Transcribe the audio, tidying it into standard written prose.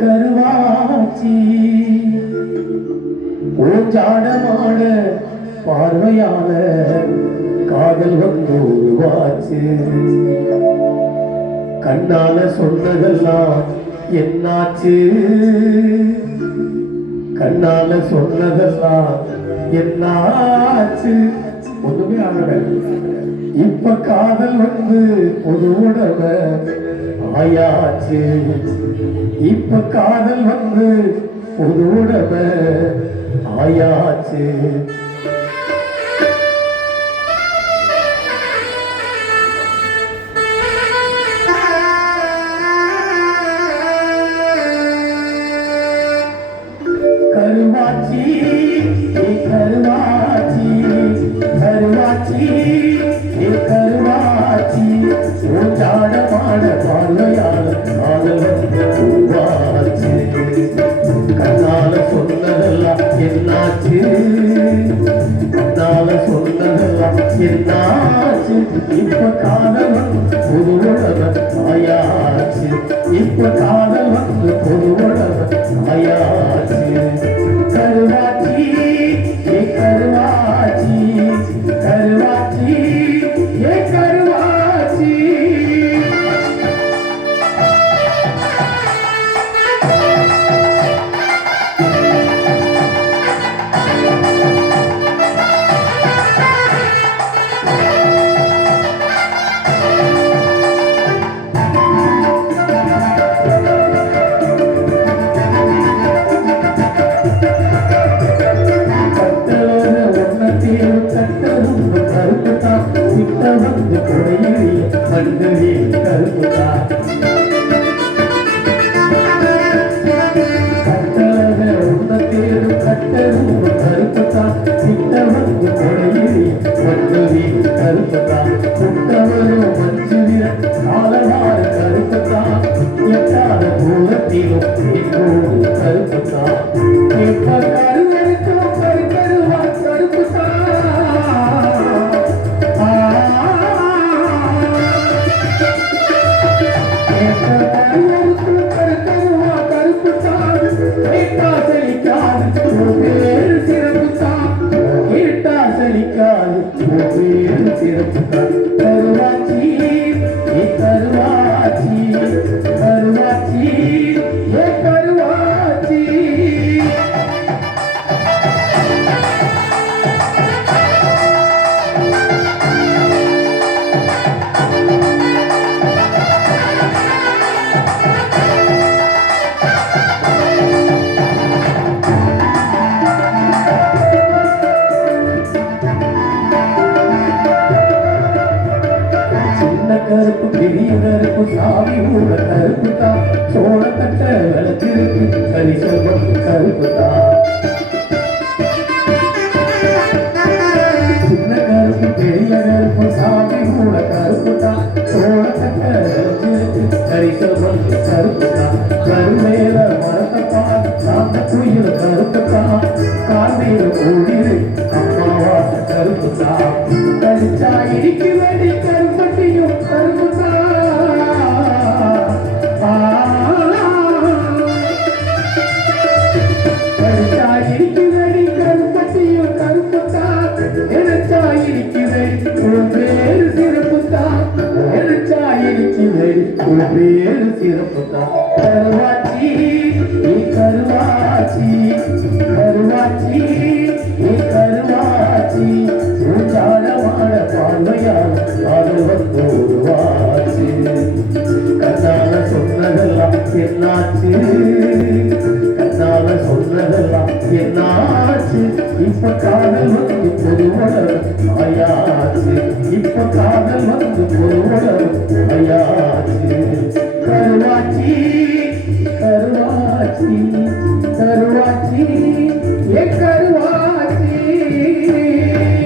கருவாச்சி ஓஞ்சாடமான பார்வையால காதல் வந்து உருவாச்சு. கண்ணால சொன்னதெல்லாம் என்னாச்சு, கண்ணால சொன்னதெல்லாம் என்னாச்சு, ஒண்ணுமே ஆகல. இப்ப காதல் வந்து ஒரு உடவ ஆயாச்சு. இப்ப காதல் வந்து ஒரு உடவ ஆயாச்சு. கருவாச்சி கருவாச்சி கருவாச்சி கருவாச்சி ஓஞ்சாடமான பார்வையால் காதல் உருவாச்சு. கண்ணால சொன்னதெல்லாம் என்னாச்சு, கண்ணால சொன்னதெல்லாம் என்னாச்சு. இப்ப காதல் வந்து ஒரு உடவ ஆயாச்சு. இப்ப காதல் வந்து ஒரு உடவ ஆயாச்சு. கருவாச்சி கருவாச்சி கருவாச்சி கருவாச்சி. வந்து கொடையிலே கண்டவே கருப்புதா. கட்டழக உன்ன தேடும் கட்டரும் கருப்புதா. கிட்ட வந்து கொடையிலே கண்டவே கருப்புதா. சுட்டவரும் மஞ்சு நிற காலவார கருப்புதா. எட்டாத தூரத்திலும் எங்கோடு கருப்புதா. எப்ப கருவருக்கும் கருக்கருவா கருப்புதா. கருவாச்சி கருவாச்சி கருவாச்சி கருவாச்சி. கருப்பு பெரிய கருப்பு சாமி கூட கருப்புதா. சோழ கட்ட விளக்கிருக்கு கரிசல்வம் கருப்புதா. சின்ன கருப்பு பெரிய கருப்பு சாமி கூட கருப்புதா. சோழ கட்ட விளக்கிருக்கு கரிசல்வம் கருப்புதா. கருவேல மரத்தப்பா சாந்த குயில் கருப்புதா. கார்மேல கூடிரு அம்மாவாச கருப்புதா. கடிச்சா இடிக்கு வேண்டி கருப்பட்டியும் கருப்புதா. கடிச்சா இடிக்கு வேண்டி கருப்பட்டியும் கருப்புதா. எனச்சா இடிக்கு வேண்டி உன் பேரு சிறப்புதா. எனச்சா இடிக்கு வேண்டி உன் பேரு சிறப்புதா. கருவாச்சி கருவாச்சி கருவாச்சி கருவாச்சி ஊஞ்சாடமான பார்வையால் காதல் வந்து உருவாச்சு. கண்ணால சொன்னதெல்லாம் என்னாச்சு,